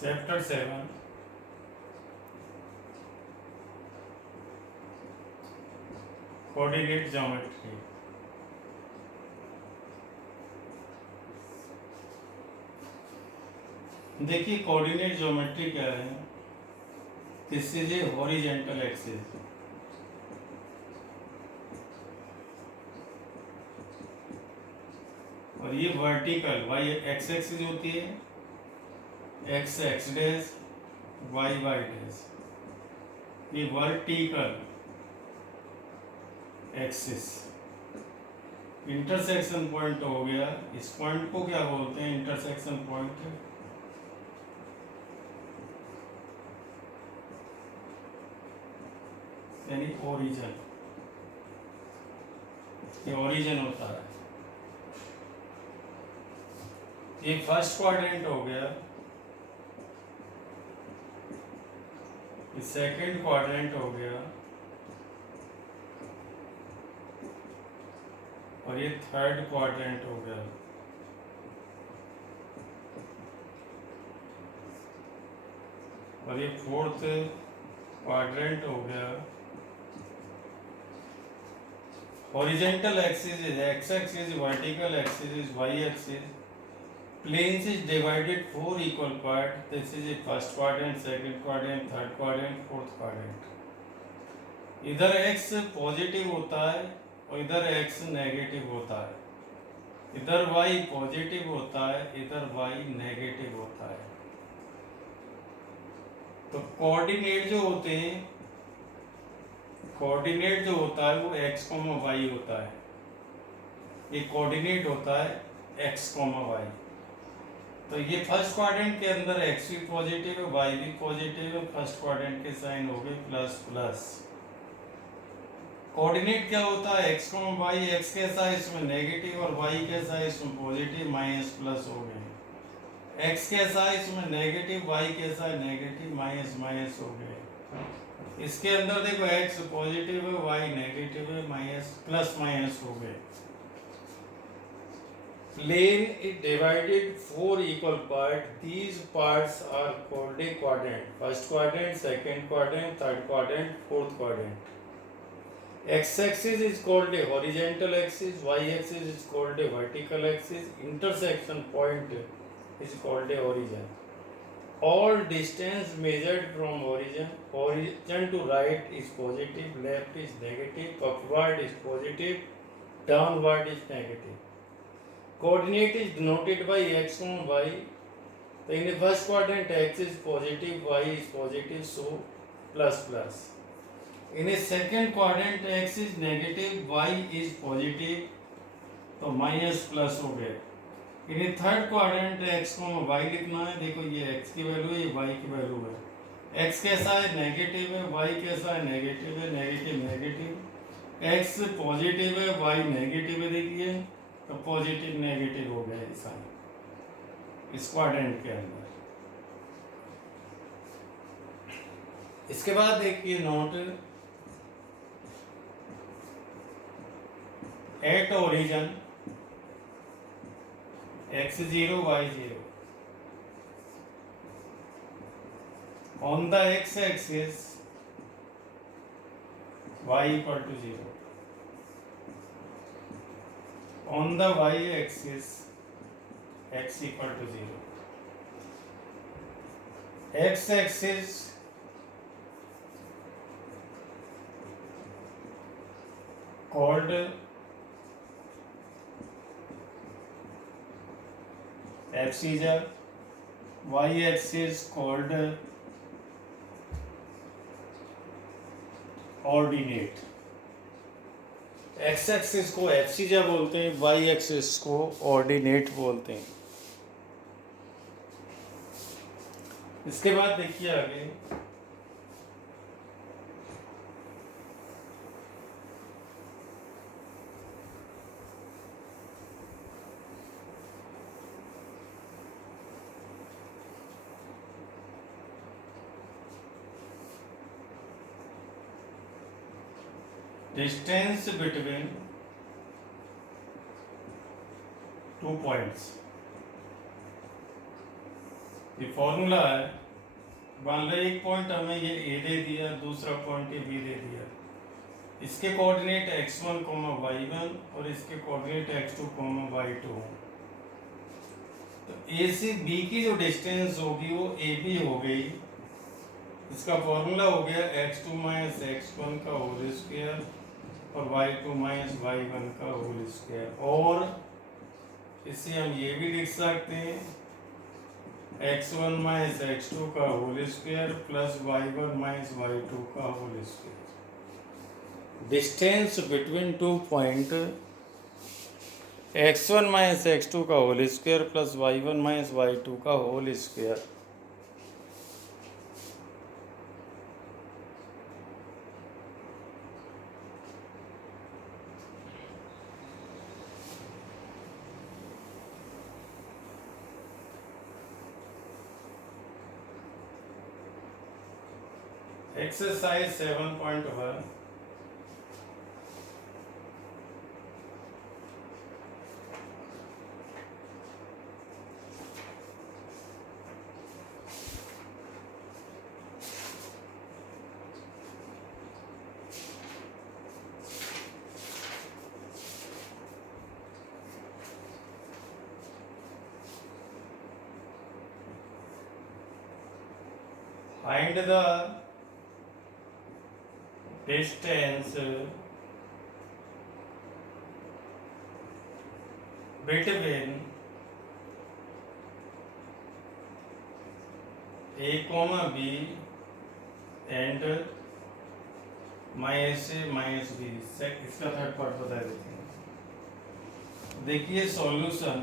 Chapter 7 coordinate geometry. देखिए coordinate geometry क्या है। This is a horizontal axis और ये वर्टिकल वाई एक्स एक्सिस होती है, X X dash Y Y dash. ये वर्टिकल एक्सिस इंटरसेक्शन पॉइंट हो गया। इस पॉइंट को क्या बोलते हैं? Intersection point. यानी ओरिजिन, ये ओरिजिन होता है। ये फर्स्ट क्वाड्रेंट हो गया, ये सेकंड क्वाड्रेंट हो गया और ये थर्ड क्वाड्रेंट हो गया। और ये फोर्थ क्वाड्रेंट हो गया। Horizontal axis is X axis, vertical axis is Y axis. Planes is divided 4 equal part. This is the first quadrant, second quadrant, third quadrant, fourth quadrant. इधर x पॉजिटिव होता है और इधर x नेगेटिव होता है। इधर y पॉजिटिव होता है, इधर y नेगेटिव होता है। तो कोऑर्डिनेट जो होते हैं, कोऑर्डिनेट जो होता है वो x, y होता है। ये कोऑर्डिनेट होता है x, y। तो ये फर्स्ट क्वाड्रेंट के अंदर x भी पॉजिटिव है, y भी पॉजिटिव है। फर्स्ट क्वाड्रेंट के साइन हो गए प्लस प्लस। कोऑर्डिनेट क्या होता है? x, y। x कैसा है इसमें? नेगेटिव और y कैसा है इसमें? पॉजिटिव, माइनस प्लस हो गए। x कैसा है इसमें? नेगेटिव, y कैसा है? नेगेटिव, माइनस माइनस हो गए। इसके अंदर देखो x पॉजिटिव है, y नेगेटिव है, माइनस प्लस माइनस हो गए। Plane is divided 4 equal part. These parts are called a quadrant. First quadrant, second quadrant, third quadrant, fourth quadrant. X-axis is called a horizontal axis. Y-axis is called a vertical axis. Intersection point is called a origin. All distance measured from origin to right is positive, left is negative, upward is positive, downward is negative. Coordinate is denoted by x, y. So in the first quadrant, x is positive, y is positive, so plus plus. In the second quadrant, x is negative, y is positive, तो minus plus हो गए। In third quadrant x को y लिखना है। देखो ये x की value है, ये y की वैल्यू है। x कैसा है? नेगेटिव है। y कैसा है? नेगेटिव है। Negative negative. x पॉजिटिव है, y नेगेटिव है। देखिए तो पॉजिटिव नेगेटिव हो गया साइन इस क्वाड्रेंट के अंदर। इसके बाद देखिए note, at origin x0 y0 on the x axis y equal to 0, on the y axis x equal to 0. x axis called abscisor, y axis called ordinate. X axis को एब्सिजा बोलते हैं, Y axis को ordinate बोलते हैं। इसके बाद देखिए आगे, distance between 2 points. ये फॉर्मूला है। मान लो एक पॉइंट हमें ये ए दे दिया, दूसरा पॉइंट ये बी दे दिया। इसके कोऑर्डिनेट x1, y1 और इसके कोऑर्डिनेट x2, y2 हैं। तो ए से बी की जो डिस्टेंस होगी वो ए बी हो गई। इसका फॉर्मूला हो गया x2 माइनस x1 का होल स्क्वायर और y2 माइनस y1 का होल स्क्वायर। और इसे हम ये भी लिख सकते हैं x1 माइनस x2 का whole square plus y1 minus y2 का whole square. Distance between two point x1 minus x2 का whole square plus y1 minus y2 का whole square. Exercise 7.1 find the distance between a comma b and minus A minus B. इसका third part बता देते हैं। देखिए solution,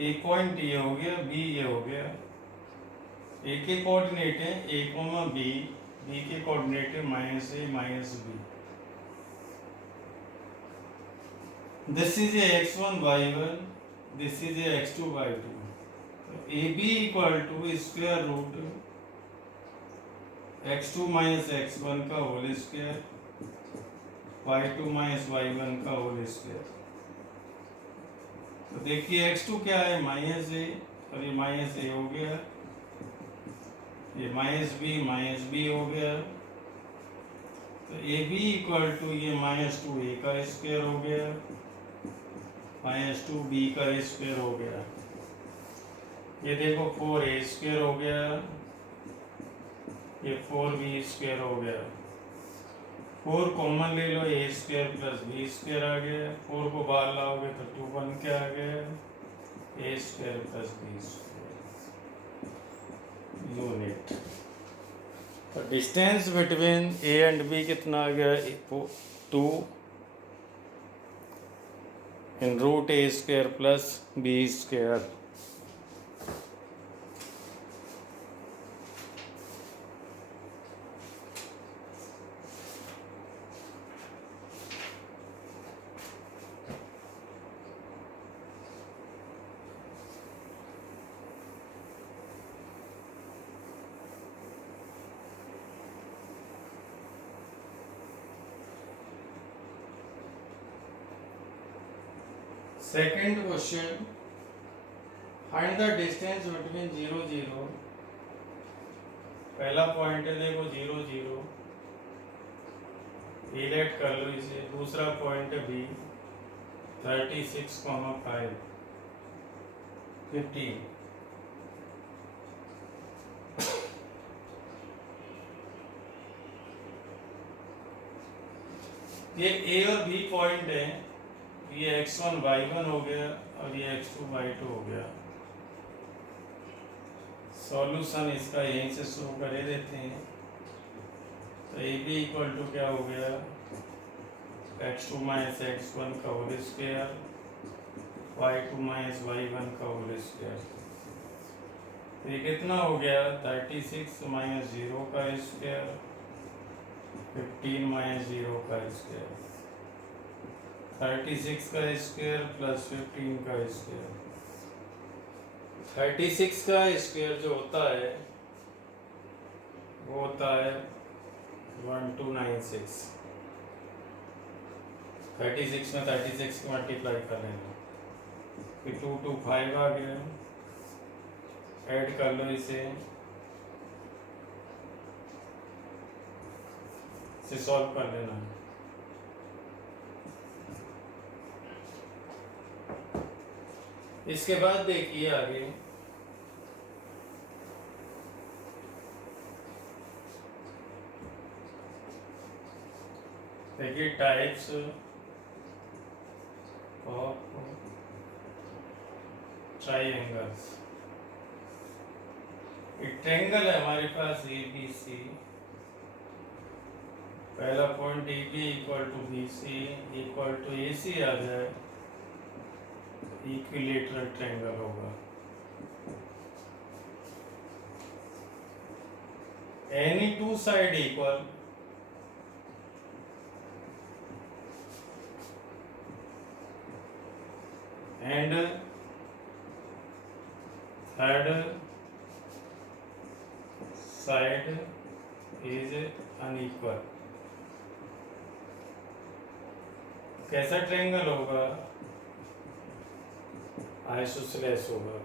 ए point ये हो गया, बी ये हो गया। ए के कोऑर्डिनेट है ए कोमा बी, बी के कोऑर्डिनेट है minus A minus B. This is a x1 y1, this is a x2 y2। A B equal to square root x2 minus x1 का whole square y2 minus y1 का whole square. तो देखिए x2 क्या है, minus ए, और ये minus ए हो गया, ये माइनस बी हो गया। तो ए बी इक्वल टू ये माइनस 2a का स्क्वायर हो गया, माइनस 2b का स्क्वायर हो गया। ये देखो 4a स्क्वायर हो गया, ये 4b स्क्वायर हो गया। 4 कॉमन ले लो, a square plus b square आ गया। 4 को बाहर लाओगे तो 2 बन के आ गया, a square plus b square unit. तो distance between a and b कितना आ गया, 2 in root a square plus b square. Second question, find the distance between 0 0। पहला पॉइंट है देखो 0 0, इलेक्ट कर लो इसे। दूसरा पॉइंट है बी 36, 5, 15। ये ए और बी पॉइंट है, ये x1 y1 हो गया और ये x2 y2 हो गया। सॉल्यूशन इसका यहीं से शुरू कर देते हैं। तो ए बी इक्वल टू क्या हो गया, x2 माइनस x1 का whole square, y2 minus y1 का होल स्क्वायर। तो ये कितना हो गया, 36 माइनस 0 का स्क्वायर, 15 माइनस 0 का स्क्वायर। 36 का स्क्वायर प्लस 15 का स्क्वायर। 36 का स्क्वायर जो होता है वो होता है 1296। 36 में 36 को मल्टीप्लाई कर लेंगे, फिर 2 2 5 आ गया, ऐड कर लो इसे सॉल्व कर लेना। इसके बाद देखिए आगे देखिए टाइप्स ऑफ ट्राइंगल्स। एक ट्रायंगल है हमारे पास ए बी सी। पहला point A B equal to B C equal to A C आ जाए, इक्विलेटरल ट्रायंगल होगा। Any two side equal and third side is unequal। कैसा ट्रायंगल होगा? आइसोसेलेस होगा।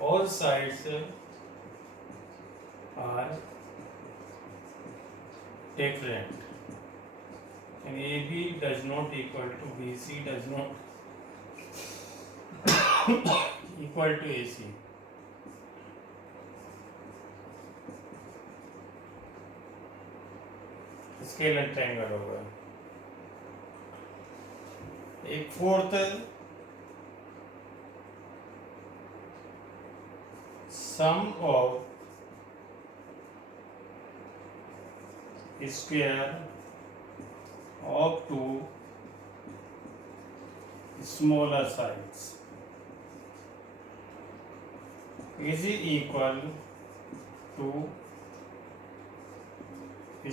all sides are different and AB does not equal to BC does not equal to AC। Scalar triangle होगा। एक fourth some of square of two smaller sides is equal to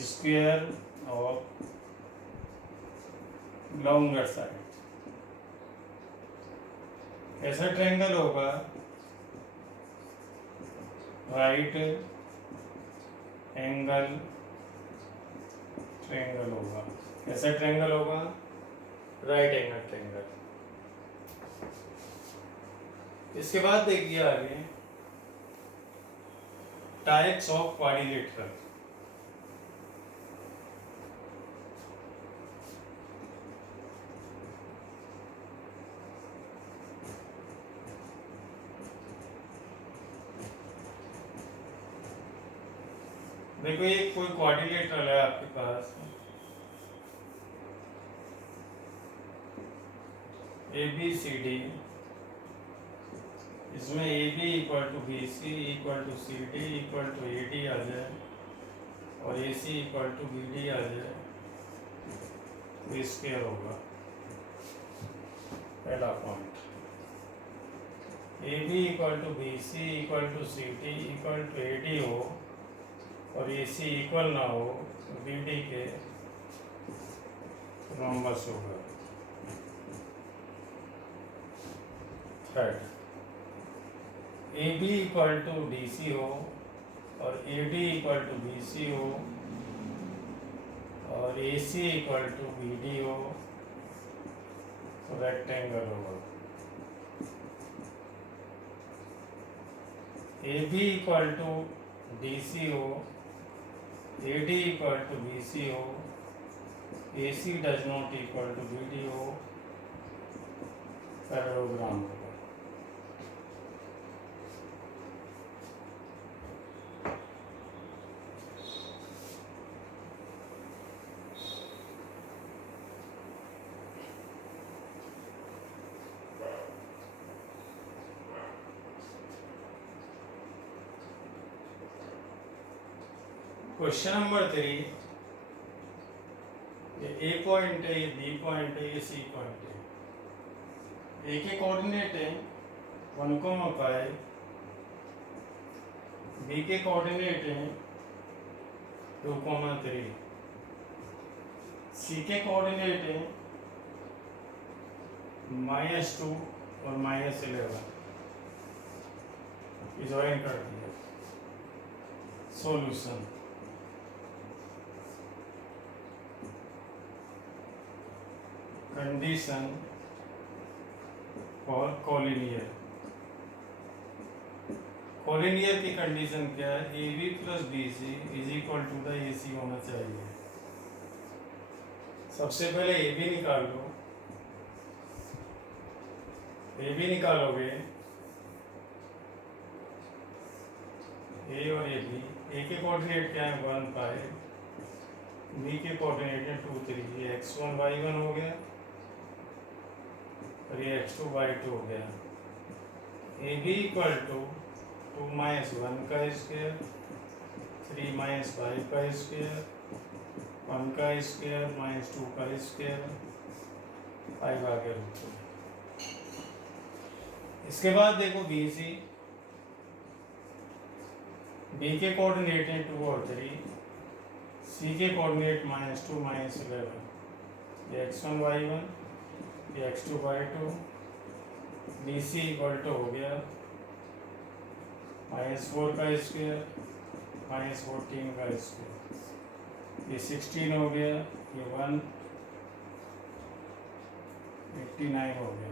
square of longer side। ऐसा triangle होगा right angle triangle होगा। कैसा triangle होगा? Right angle triangle. इसके बाद देखिए आगे टाइप्स ऑफ क्वाड्रिलेटरल। देखो ये कोई क्वाड्रिलेटरल है आपके पास, ए बी सी डी। इसमें A B equal to B C equal to C D equal to A D आ जाए और A C equal to B D आ जाए तो स्क्वायर होगा। पहला point A B equal to B C equal to C D equal to A D हो और ए सी इक्वल ना हो बी डी के रोम्बस होगा। Third A B equal to D C हो और ए D equal to B C हो और A C equal to B D हो तो रेक्टेंगल होगा। A B equal to D C हो, A D equal to B C हो, A C does not equal to B D हो, parallelogram होगा। Question number 3, ये ए पॉइंट है, ये बी पॉइंट है, ये सी पॉइंट है। ए के कोऑर्डिनेट है 1,5, बी के कोऑर्डिनेट है 2,3, सी के कोऑर्डिनेट है -2 और -11। ज्वाइन कर दिया। Solution condition collinear. कॉलिनियर की कंडीशन क्या है? A B plus B C is equal to the A C होना चाहिए। सबसे पहले ए बी निकाल लो। ए बी निकालोगे, ए और ए बी, ए के कोऑर्डिनेट क्या है 1 5, बी के कोऑर्डिनेट है 2 3, ये x1 y1 हो गया और ये x2 y2 हो गया। A B equal to 2 minus 1 का स्क्वायर, 3 माइनस 5 का स्क्वायर, 1 का स्क्वायर माइनस 2 का स्क्वायर, 5 आगे रुको। इसके बाद देखो बी सी, बी के कोऑर्डिनेट हैं 2 और 3, सी के कोऑर्डिनेट -2 -11, ये x1 y1, ये x2 y2, B C equal to हो गया -4 का स्क्वायर -14 का स्क्वायर, ये 16 हो गया, ये 189 हो गया।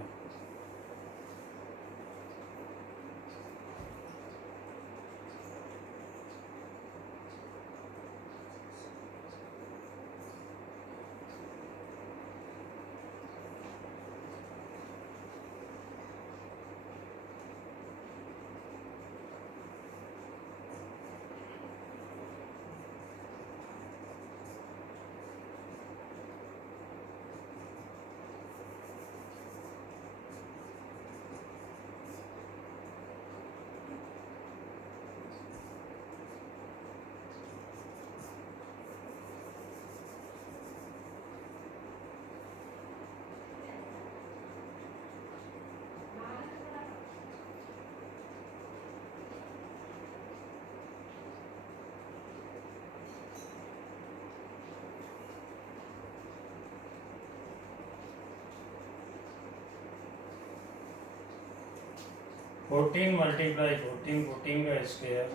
फोर्टीन मल्टीप्लाई 14, 14 का स्क्वायर,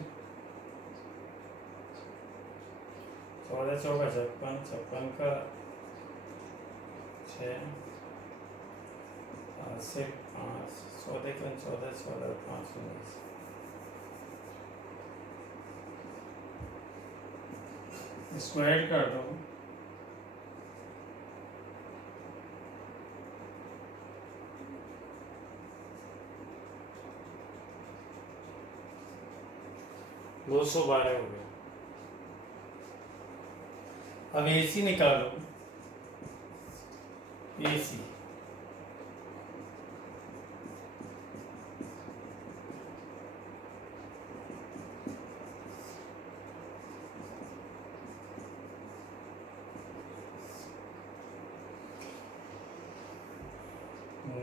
14 चौका 56, 56 का 6, 5 से 5, 14 का 14, 14 5 19, स्क्वायर कर दो, दो 212 हो गया। अब ए सी निकालो, ए सी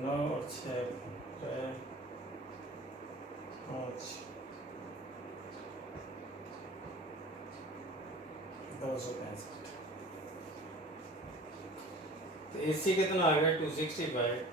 नौ और 6 5 265। तो ए सी कितना आ गया 265।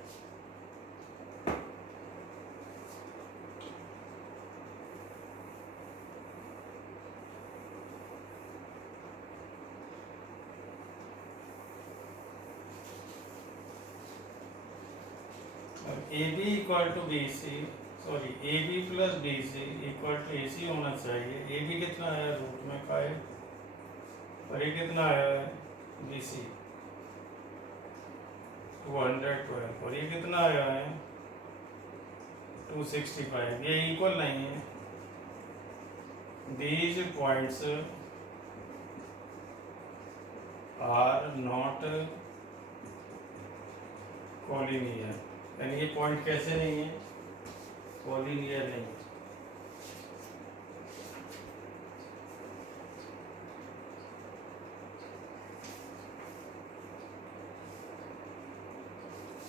A B equal to B C, sorry A B plus B C equal to A C होना चाहिए। ए बी कितना आया रूट में 5 और ये कितना आया है बी सी 212 और ये कितना आया है 265। ये इक्वल नहीं है। These points are not collinear, यानी ये पॉइंट कैसे नहीं है? कोलिनियर नहीं है।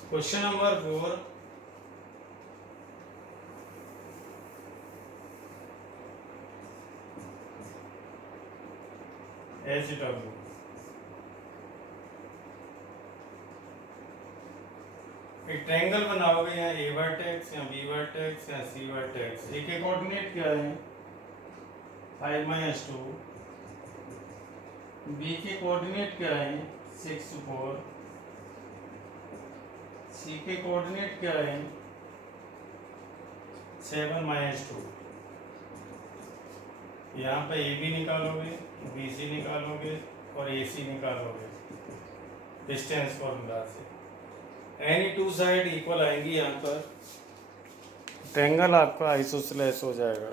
क्वेश्चन नंबर 4, HW एक ट्रायंगल बनाओगे, यहाँ ए वर्टेक्स या बी वर्टेक्स या सी वर्टेक्स। ए के कोऑर्डिनेट क्या है 5 - 2, बी के कोऑर्डिनेट क्या है 6 4, सी के कोऑर्डिनेट क्या है 7 माइनस 2। यहाँ पे ए बी निकालोगे, बी सी निकालोगे और ए सी निकालोगे डिस्टेंस फॉर्मूला से। एनी टू साइड इक्वल आएंगी यहाँ पर, ट्रायंगल आपका आइसोसेलेस हो जाएगा।